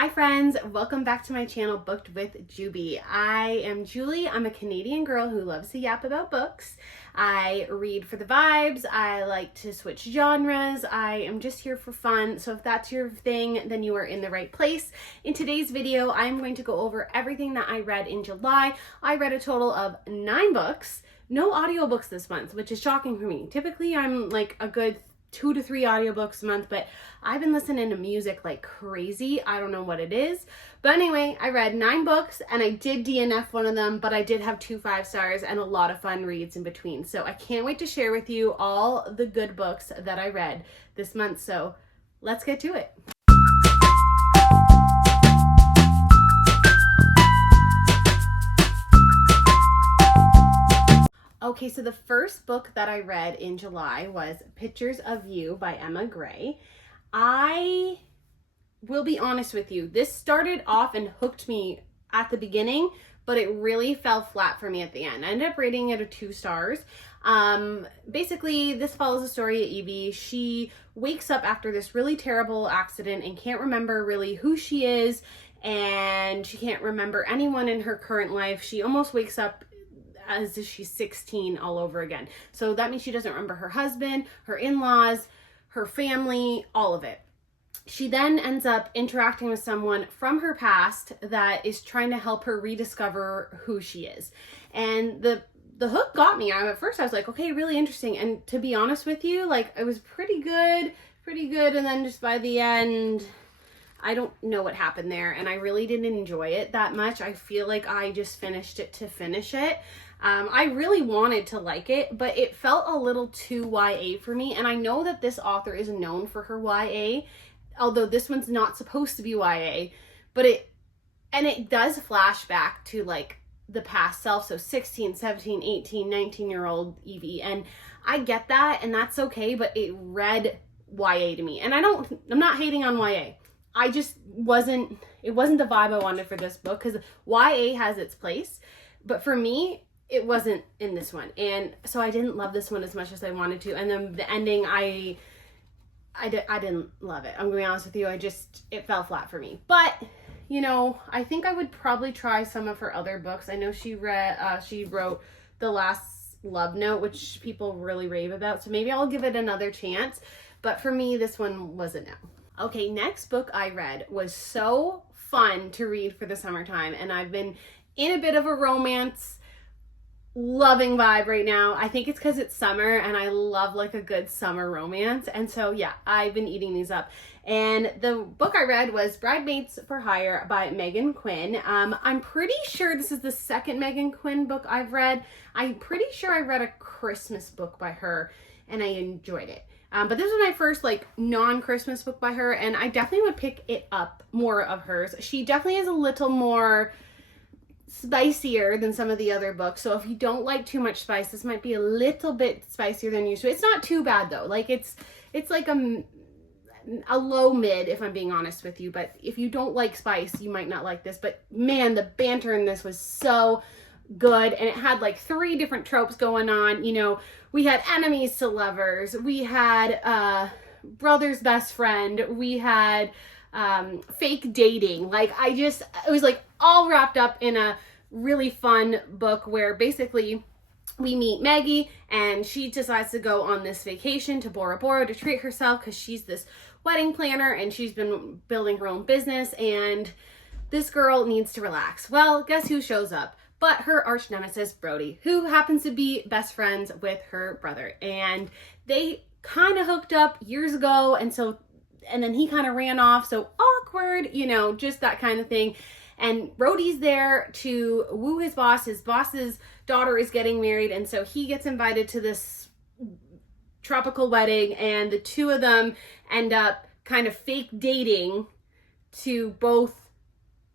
Hi friends, welcome back to my channel, Booked with Juby. I am Julie. I'm a Canadian girl who loves to yap about books. I read for the vibes. I like to switch genres. I am just here for fun. So if that's your thing, then you are in the right place. In today's video, I'm going to go over everything that I read in July. I read a total of 9 books. No audiobooks this month, which is shocking for me. Typically, I'm like a good 2 to 3 audiobooks a month, but I've been listening to music like crazy. I don't know what it is. But anyway, I read 9 books and I did DNF one of them, but I did have 2 5-stars and a lot of fun reads in between. So I can't wait to share with you all the good books that I read this month. So let's get to it. Okay, so the first book that I read in July was Pictures of You by Emma Gray. I will be honest with you, this started off and hooked me at the beginning, but it really fell flat for me at the end. I ended up rating it a 2 stars. Basically, this follows the story of Evie. She wakes up after this really terrible accident and can't remember really who she is, and she can't remember anyone in her current life. She almost wakes up as if she's 16 all over again. So that means she doesn't remember her husband, her in-laws, her family, all of it. She then ends up interacting with someone from her past that is trying to help her rediscover who she is. And the hook got me. At first I was like, okay, really interesting. And to be honest with you, like it was pretty good. And then just by the end, I don't know what happened there. And I really didn't enjoy it that much. I feel like I just finished it to finish it. I really wanted to like it, but it felt a little too YA for me. And I know that this author is known for her YA, although this one's not supposed to be YA, but it does flash back to like the past self. So 16, 17, 18, 19-year-old Evie. And I get that, and that's okay, but it read YA to me. And I'm not hating on YA. It wasn't the vibe I wanted for this book, because YA has its place, but for me, it wasn't in this one. And so I didn't love this one as much as I wanted to. And then the ending, I didn't love it. I'm gonna be honest with you. It fell flat for me. But, you know, I think I would probably try some of her other books. I know she wrote The Last Love Note, which people really rave about. So maybe I'll give it another chance. But for me, this one was a no. Okay, next book I read was so fun to read for the summertime. And I've been in a bit of a romance loving vibe right now. I think it's because it's summer and I love like a good summer romance. And so yeah, I've been eating these up. And the book I read was Bridesmaids for Hire by Meghan Quinn. I'm pretty sure this is the second Meghan Quinn book I've read. I'm pretty sure I read a Christmas book by her and I enjoyed it. But this was my first like non-Christmas book by her, and I definitely would pick it up more of hers. She definitely is a little more spicier than some of the other books. So if you don't like too much spice, this might be a little bit spicier than usual. It's not too bad though. Like it's like a low mid, if I'm being honest with you. But if you don't like spice, you might not like this. But man, the banter in this was so good, and it had like 3 different tropes going on. You know, we had enemies to lovers, we had brother's best friend, we had fake dating. Like it was like all wrapped up in a really fun book where basically we meet Maggie and she decides to go on this vacation to Bora Bora to treat herself because she's this wedding planner and she's been building her own business, and this girl needs to relax. Well, guess who shows up? But her arch nemesis, Brody, who happens to be best friends with her brother. And they kind of hooked up years ago, and then he kind of ran off, so awkward, you know, just that kind of thing. And Brody's there to woo his boss. His boss's daughter is getting married, and so he gets invited to this tropical wedding, and the two of them end up kind of fake dating to both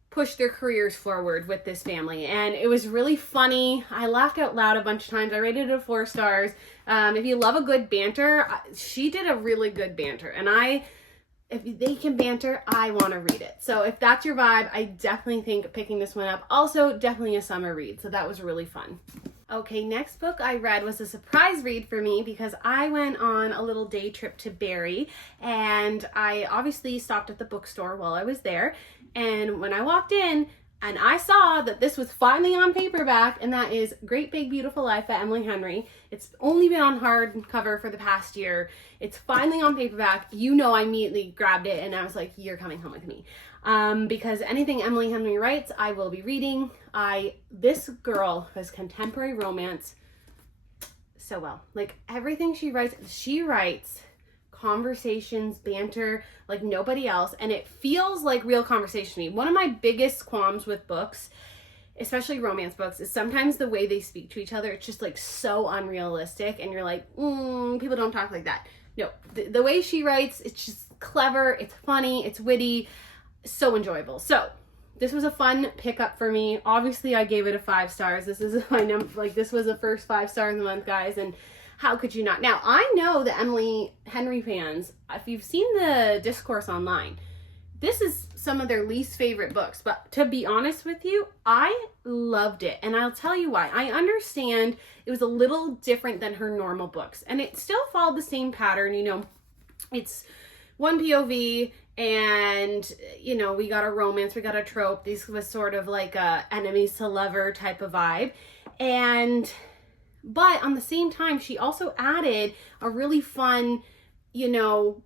push their careers forward with this family. And it was really funny. I laughed out loud a bunch of times. I rated it 4 stars. If you love a good banter, she did a really good banter, and if they can banter, I want to read it. So if that's your vibe, I definitely think picking this one up. Also, definitely a summer read. So that was really fun. Okay, next book I read was a surprise read for me because I went on a little day trip to Barrie, and I obviously stopped at the bookstore while I was there. And when I walked in and I saw that this was finally on paperback, and that is Great Big Beautiful Life by Emily Henry. It's only been on hardcover for the past year. It's finally on paperback. You know, I immediately grabbed it and I was like, you're coming home with me. Because anything Emily Henry writes, I will be reading. This girl has contemporary romance so well. Like everything she writes conversations, banter like nobody else, and it feels like real conversation to me. One of my biggest qualms with books, especially romance books, is sometimes the way they speak to each other. It's just like so unrealistic, and you're like, people don't talk like that. No, the way she writes, it's just clever, it's funny, it's witty, so enjoyable. So this was a fun pickup for me. Obviously I gave it a 5 stars. This is my number, like this was the first 5 star in the month, guys, and how could you not? Now, I know the Emily Henry fans, if you've seen the discourse online, this is some of their least favorite books. But to be honest with you, I loved it. And I'll tell you why. I understand it was a little different than her normal books. And it still followed the same pattern. You know, it's one POV and, you know, we got a romance, we got a trope. This was sort of like a enemies to lover type of vibe. But on the same time, she also added a really fun, you know,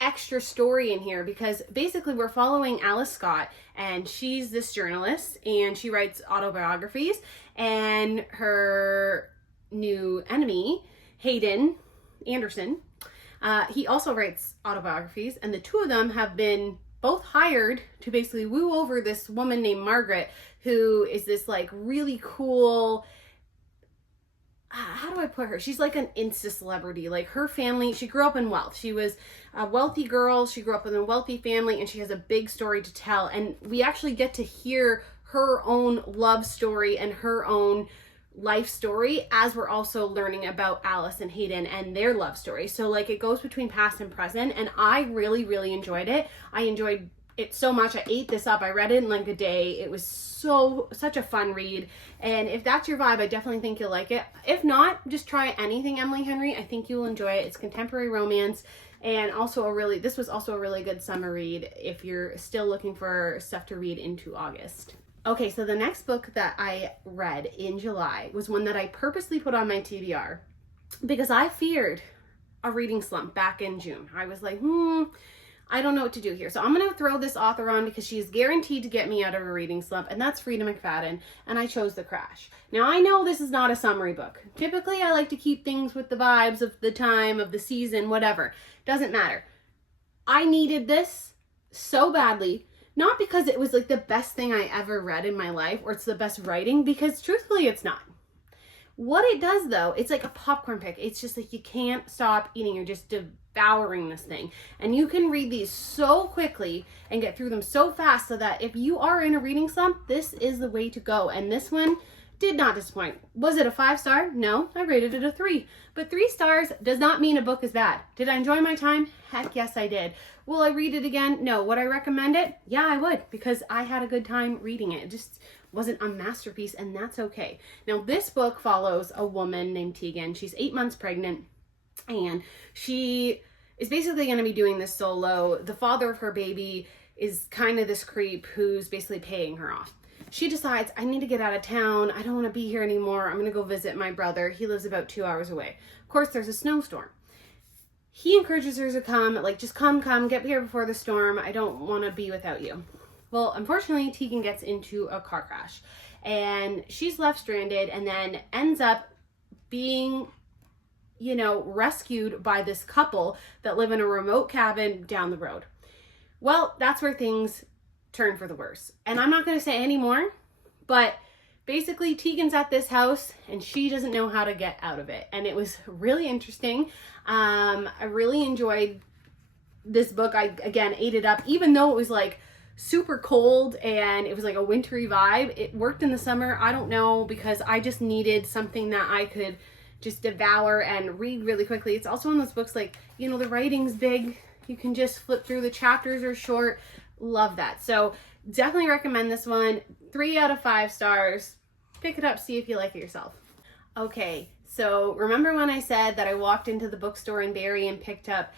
extra story in here, because basically we're following Alice Scott, and she's this journalist and she writes autobiographies, and her new enemy, Hayden Anderson, he also writes autobiographies, and the two of them have been both hired to basically woo over this woman named Margaret, who is this like really cool, how do I put her? She's like an Insta celebrity. Like her family, she grew up in wealth. She was a wealthy girl. She grew up in a wealthy family, and she has a big story to tell. And we actually get to hear her own love story and her own life story as we're also learning about Alice and Hayden and their love story. So like it goes between past and present, and I really, really enjoyed it. I enjoyed it so much. I ate this up. I read it in like a day. It was such a fun read. And if that's your vibe, I definitely think you'll like it. If not, just try anything Emily Henry. I think you will enjoy it. It's contemporary romance, and also this was also a really good summer read if you're still looking for stuff to read into August. Okay, so the next book that I read in July was one that I purposely put on my TBR because I feared a reading slump back in June. I was like, I don't know what to do here. So I'm going to throw this author on because she's guaranteed to get me out of a reading slump, and that's Freida McFadden, and I chose The Crash. Now, I know this is not a summary book. Typically, I like to keep things with the vibes of the time, of the season, whatever. Doesn't matter. I needed this so badly, not because it was like the best thing I ever read in my life or it's the best writing, because truthfully, it's not. What it does, though, it's like a popcorn pick. It's just like you can't stop eating. You're just devouring this thing. And you can read these so quickly and get through them so fast, so that if you are in a reading slump, this is the way to go. And this one did not disappoint. Was it a 5 star? No, I rated it a 3. But 3 stars does not mean a book is bad. Did I enjoy my time? Heck yes, I did. Will I read it again? No. Would I recommend it? Yeah, I would, because I had a good time reading it. It just wasn't a masterpiece, and that's okay. Now, this book follows a woman named Tegan. She's 8 months pregnant, and she is basically going to be doing this solo. The father of her baby is kind of this creep who's basically paying her off. She decides, I need to get out of town. I don't want to be here anymore. I'm going to go visit my brother. He lives about 2 hours away. Of course, there's a snowstorm. He encourages her to come, like, just come, get here before the storm. I don't want to be without you. Well, unfortunately, Tegan gets into a car crash, and she's left stranded, and then ends up being, you know, rescued by this couple that live in a remote cabin down the road. Well, that's where things turn for the worse. And I'm not going to say any more, but basically Tegan's at this house and she doesn't know how to get out of it. And it was really interesting. I really enjoyed this book. I, again, ate it up, even though it was like super cold and it was like a wintry vibe. It worked in the summer. I don't know, because I just needed something that I could just devour and read really quickly. It's also one of those books, like, you know, the writing's big. You can just flip through. The chapters are short. Love that. So definitely recommend this one. 3 out of 5 stars. Pick it up, see if you like it yourself. Okay, so remember when I said that I walked into the bookstore in Barrie and picked up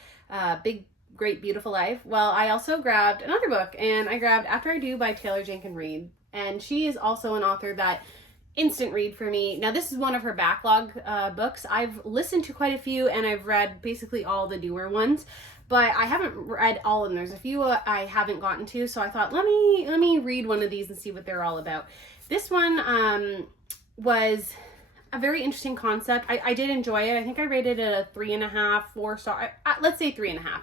Big Great Beautiful Life. Well, I also grabbed another book, and I grabbed After I Do by Taylor Jenkins Reid. And she is also an author that instant read for me. Now, this is one of her backlog books. I've listened to quite a few, and I've read basically all the newer ones, but I haven't read all of them. There's a few I haven't gotten to, so I thought, let me read one of these and see what they're all about. This one was a very interesting concept. I did enjoy it. I think I rated it a 3.5, 4 star. Let's say 3.5.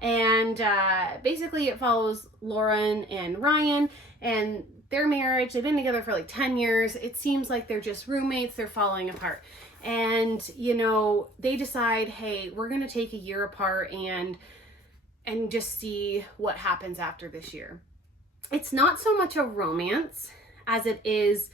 And basically it follows Lauren and Ryan and their marriage. They've been together for like 10 years. It seems like they're just roommates. They're falling apart. And, you know, they decide, hey, we're going to take a year apart and just see what happens after this year. It's not so much a romance as it is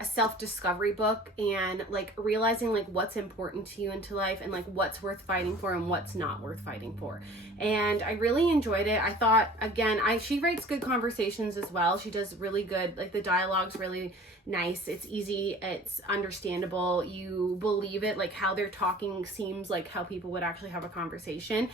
a self-discovery book, and like realizing like what's important to you into life and like what's worth fighting for and what's not worth fighting for. And I really enjoyed it. I thought, again, she writes good conversations as well. She does really good, like the dialogue's really nice. It's easy, it's understandable, you believe it, like how they're talking seems like how people would actually have a conversation.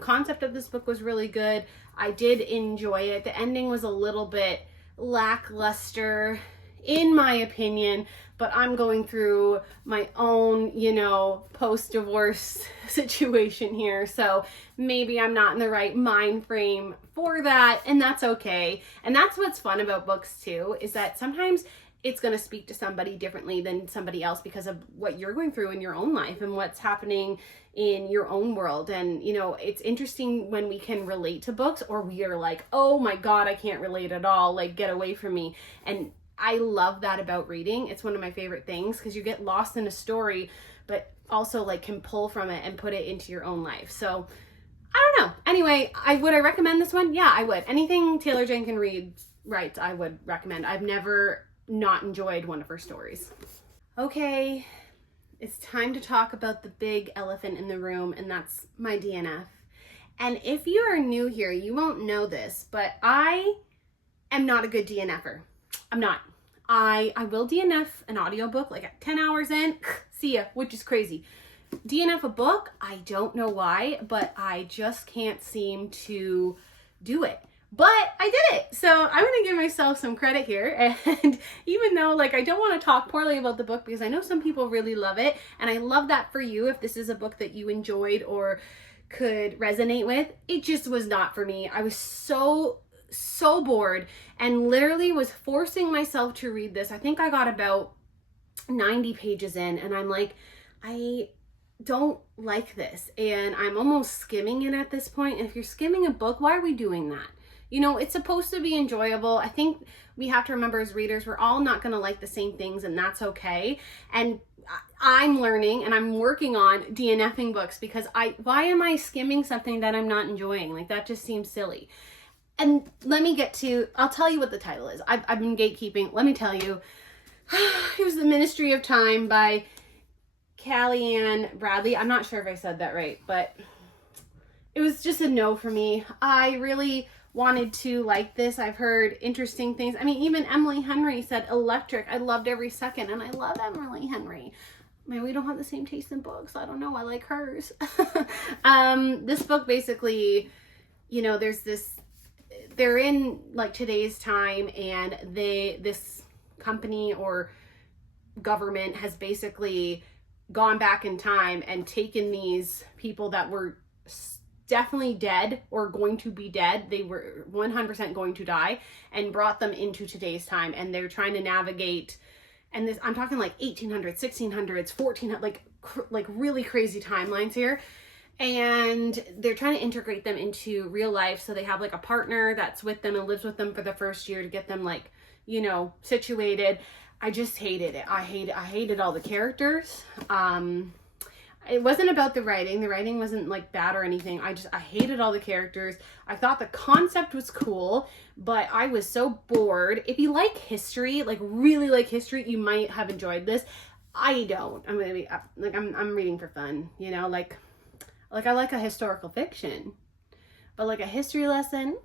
Concept of this book was really good. I did enjoy it. The ending was a little bit lackluster in my opinion, but I'm going through my own, you know, post-divorce situation here, so maybe I'm not in the right mind frame for that, and that's okay. And that's what's fun about books too, is that sometimes it's going to speak to somebody differently than somebody else because of what you're going through in your own life and what's happening in your own world. And, you know, it's interesting when we can relate to books, or we are like, oh my God, I can't relate at all, like get away from me. And I love that about reading. It's one of my favorite things because you get lost in a story, but also like can pull from it and put it into your own life. So I don't know. Anyway, would I recommend this one? Yeah, I would. Anything Taylor Jenkins Reid writes, I would recommend. I've never not enjoyed one of her stories. Okay, it's time to talk about the big elephant in the room, and that's my DNF. And if you are new here, you won't know this, but I am not a good DNFer. I'm not. I will DNF an audiobook like at 10 hours in, see ya, which is crazy. DNF a book, I don't know why, but I just can't seem to do it. But I did it. So I'm going to give myself some credit here. And even though like I don't want to talk poorly about the book because I know some people really love it, and I love that for you if this is a book that you enjoyed or could resonate with, it just was not for me. I was so bored and literally was forcing myself to read this. I think I got about 90 pages in and I'm like, I don't like this, and I'm almost skimming it at this point. And if you're skimming a book, why are we doing that? You know, it's supposed to be enjoyable. I think we have to remember as readers, we're all not going to like the same things, and that's okay. And I'm learning and I'm working on DNFing books because why am I skimming something that I'm not enjoying? Like that just seems silly. And I'll tell you what the title is. I've been gatekeeping. Let me tell you. It was The Ministry of Time by Kaliane Bradley. I'm not sure if I said that right, but it was just a no for me. I really wanted to like this. I've heard interesting things. I mean, even Emily Henry said electric. I loved every second, and I love Emily Henry. Man, we don't have the same taste in books. I don't know. I like hers. This book basically, you know, they're in like today's time, and this company or government has basically gone back in time and taken these people that were definitely dead or going to be dead. They were 100% going to die, and brought them into today's time. And they're trying to navigate, and this, I'm talking like 1800s, 1600s, 1400s, like really crazy timelines here. And they're trying to integrate them into real life. So they have like a partner that's with them and lives with them for the first year to get them like, you know, situated. I just hated it. I hated all the characters. It wasn't about the writing. The writing wasn't like bad or anything. I hated all the characters. I thought the concept was cool, but I was so bored. If you like history, like really like history, you might have enjoyed this. I don't. I'm gonna be like, I'm reading for fun, you know, like I like a historical fiction, but like a history lesson,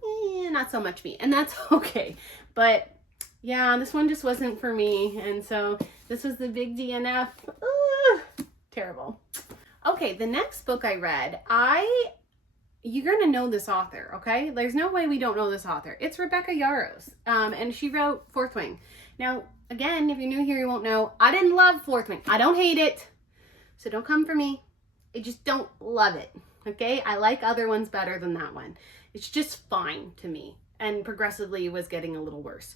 not so much me, and that's okay. But yeah, this one just wasn't for me, and so this was the big DNF. Terrible. Okay, the next book I read, you're gonna know this author, okay? There's no way we don't know this author. It's Rebecca Yarros, and she wrote Fourth Wing. Now, again, if you're new here, you won't know. I didn't love Fourth Wing. I don't hate it, so don't come for me. I just don't love it, okay? I like other ones better than that one. It's just fine to me, and progressively was getting a little worse.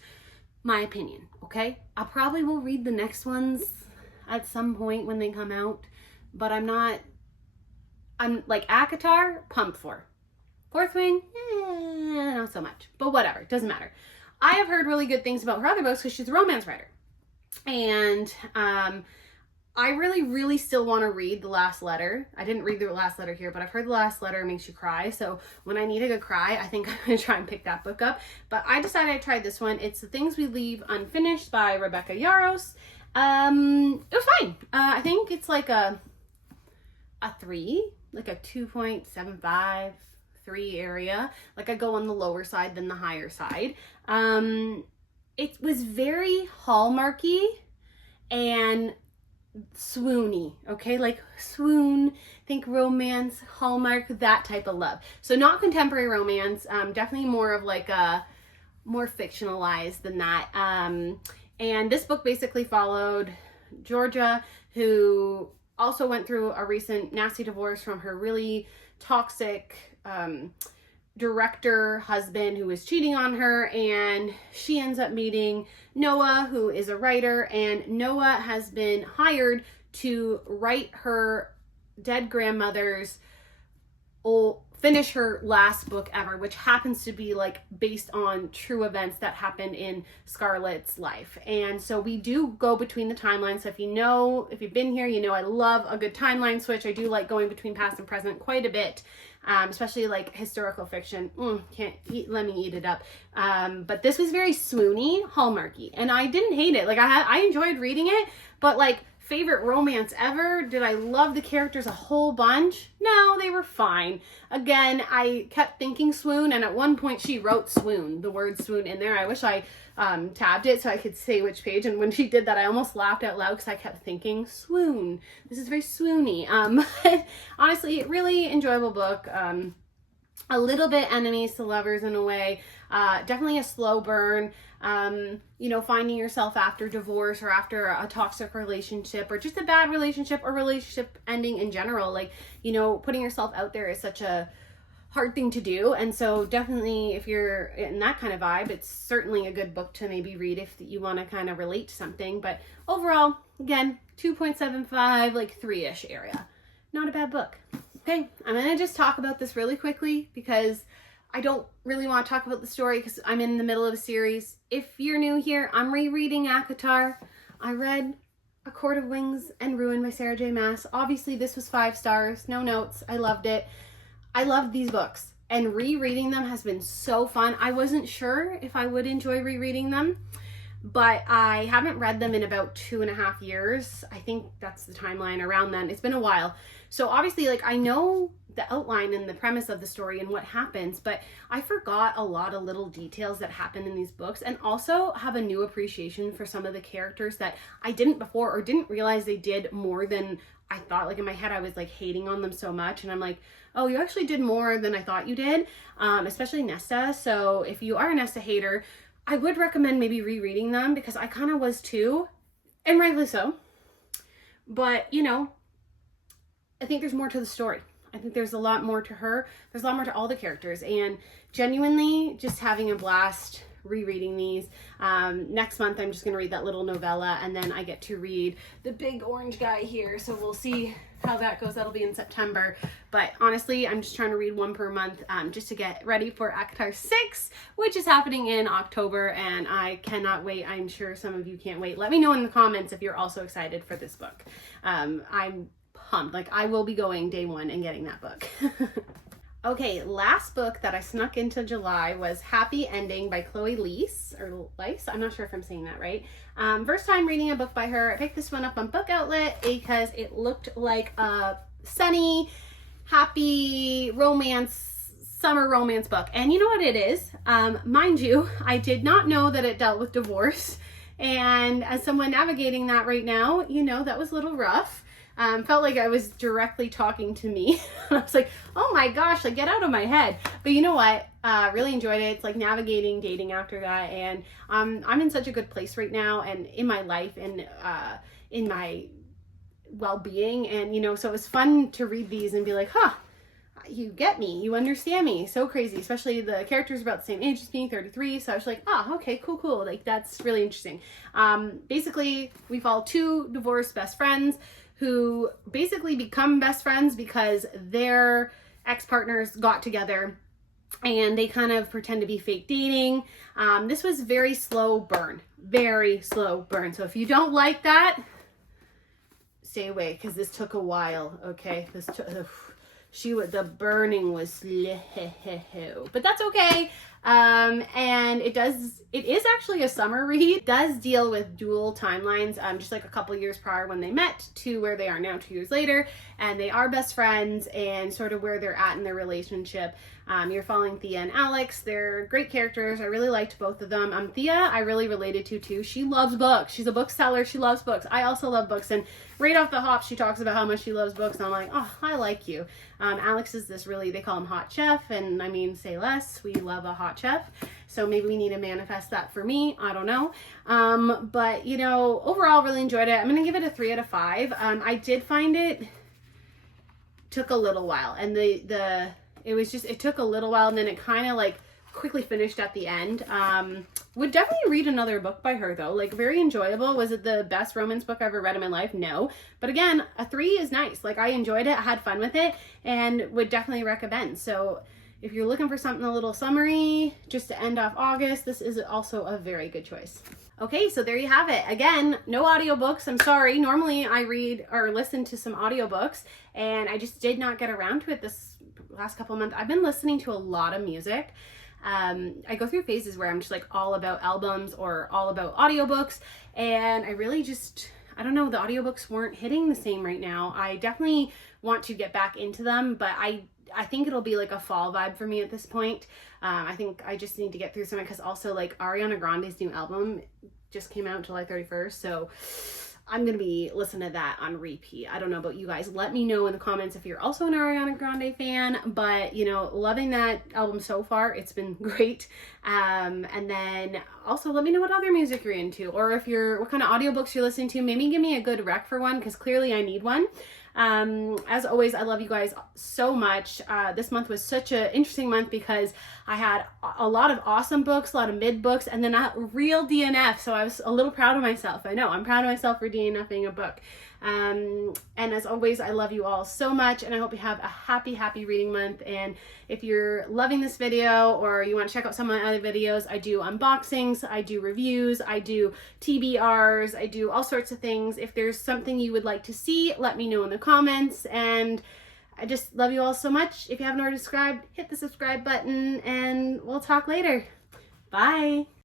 My opinion, okay? I probably will read the next ones at some point when they come out, but I'm like ACOTAR, pumped for. Fourth Wing, not so much, but whatever, doesn't matter. I have heard really good things about her other books because she's a romance writer. And I really still want to read The Last Letter. I didn't read The Last Letter here, but I've heard The Last Letter makes you cry. So when I need a good cry, I think I'm going to try and pick that book up. But I decided I'd try this one. It's The Things We Leave Unfinished by Rebecca Yarros. It was fine. I think it's like a 3, like a 2.75, 3 area. Like I go on the lower side than the higher side. It was very Hallmarky and swoony, okay? Like swoon, think romance, Hallmark, that type of love. So not contemporary romance, definitely more of like a more fictionalized than that. And this book basically followed Georgia, who also went through a recent nasty divorce from her really toxic director husband who was cheating on her, and she ends up meeting Noah, who is a writer, and Noah has been hired to write her dead grandmother's finish her last book ever, which happens to be like based on true events that happened in Scarlett's life. And so we do go between the timelines. So if you've been here, you know I love a good timeline switch. I do like going between past and present quite a bit. Especially like historical fiction. Let me eat it up. But this was very swoony, Hallmarky, and I didn't hate it. Like I enjoyed reading it, but like favorite romance ever? Did I love the characters a whole bunch? No, they were fine. Again, I kept thinking swoon, and at one point she wrote swoon, the word swoon in there. I wish I tabbed it so I could say which page, and when she did that, I almost laughed out loud because I kept thinking swoon. This is very swoony. But honestly, really enjoyable book. A little bit enemies to lovers in a way. Definitely a slow burn. Finding yourself after divorce or after a toxic relationship or just a bad relationship or relationship ending in general. Like, putting yourself out there is such a hard thing to do. And so definitely if you're in that kind of vibe, it's certainly a good book to maybe read if you want to kind of relate to something. But overall, again, 2.75, like 3-ish area. Not a bad book. Okay, I'm going to just talk about this really quickly because I don't really want to talk about the story because I'm in the middle of a series. If you're new here, I'm rereading ACOTAR. I read A Court of Wings and Ruin by Sarah J. Maas. Obviously, this was 5 stars, no notes. I loved it. I loved these books, and rereading them has been so fun. I wasn't sure if I would enjoy rereading them, but I haven't read them in about 2.5 years. I think that's the timeline around then. It's been a while. So obviously, like, I know the outline and the premise of the story and what happens, but I forgot a lot of little details that happen in these books, and also have a new appreciation for some of the characters that I didn't before or didn't realize they did more than I thought. Like in my head, I was like hating on them so much, and I'm like, oh, you actually did more than I thought you did, especially Nesta. So if you are a Nesta hater, I would recommend maybe rereading them because I kind of was too, and rightfully so. But, I think there's more to the story. I think there's a lot more to her. There's a lot more to all the characters, and genuinely just having a blast rereading these. Next month, I'm just going to read that little novella, and then I get to read the big orange guy here. So we'll see how that goes. That'll be in September. But honestly, I'm just trying to read one per month just to get ready for ACOTAR 6, which is happening in October, and I cannot wait. I'm sure some of you can't wait. Let me know in the comments if you're also excited for this book. I'm pumped. Like, I will be going day 1 and getting that book. Okay, last book that I snuck into July was Happy Ending by Chloe Liese, or Liese. I'm not sure if I'm saying that right. First time reading a book by her. I picked this one up on Book Outlet because it looked like a sunny, happy summer romance book. And you know what it is? Mind you, I did not know that it dealt with divorce. And as someone navigating that right now, that was a little rough. Felt like I was directly talking to me. I was like, oh my gosh, like get out of my head. But you know what? Really enjoyed it. It's like navigating dating after that. And I'm in such a good place right now and in my life and in my well-being. And, you know, so it was fun to read these and be like, huh, you get me, you understand me. So crazy, especially the characters about the same age as me, 33. So I was like, oh, okay, cool. Like that's really interesting. Basically, we follow two divorced best friends who basically become best friends because their ex-partners got together and they kind of pretend to be fake dating. This was very slow burn. So if you don't like that, stay away because this took a while. Okay, the burning was slow, but that's okay. And it is actually a summer read. It does deal with dual timelines, just like a couple years prior when they met to where they are now 2 years later, and they are best friends and sort of where they're at in their relationship. You're following Thea and Alex. They're great characters. I really liked both of them. Thea, I really related to too. She loves books. She's a bookseller. She loves books. I also love books. And right off the hop, she talks about how much she loves books. And I'm like, oh, I like you. Alex is this really, they call him hot chef. And I mean, say less. We love a hot chef. So maybe we need to manifest that for me. I don't know. But, you know, overall, really enjoyed it. I'm going to give it a 3 out of 5. I did find it took a little while. And it took a little while and then it kind of like quickly finished at the end. Would definitely read another book by her though, like very enjoyable. Was it the best romance book I ever read in my life? No. But again, a 3 is nice. Like I enjoyed it, I had fun with it and would definitely recommend. So if you're looking for something a little summery, just to end off August, this is also a very good choice. Okay, so there you have it. Again, no audiobooks. I'm sorry. Normally I read or listen to some audiobooks and I just did not get around to it this last couple of months. I've been listening to a lot of music. I go through phases where I'm just like all about albums or all about audiobooks and I really just, I don't know, the audiobooks weren't hitting the same right now. I definitely want to get back into them, but I think it'll be like a fall vibe for me at this point. I think I just need to get through some because also like Ariana Grande's new album just came out July 31st. So I'm going to be listening to that on repeat. I don't know about you guys. Let me know in the comments if you're also an Ariana Grande fan, but you know, loving that album so far. It's been great. And then also let me know what other music you're into or what kind of audiobooks you're listening to. Maybe give me a good rec for one because clearly I need one. As always, I love you guys so much. This month was such an interesting month because I had a lot of awesome books, a lot of mid books, and then a real DNF. So I was a little proud of myself. I know I'm proud of myself for DNFing a book. And as always, I love you all so much and I hope you have a happy reading month. And if you're loving this video or you want to check out some of my other videos, I do unboxings, I do reviews, I do TBRs, I do all sorts of things. If there's something you would like to see, let me know in the comments. And I just love you all so much. If you haven't already subscribed, hit the subscribe button and we'll talk later. Bye.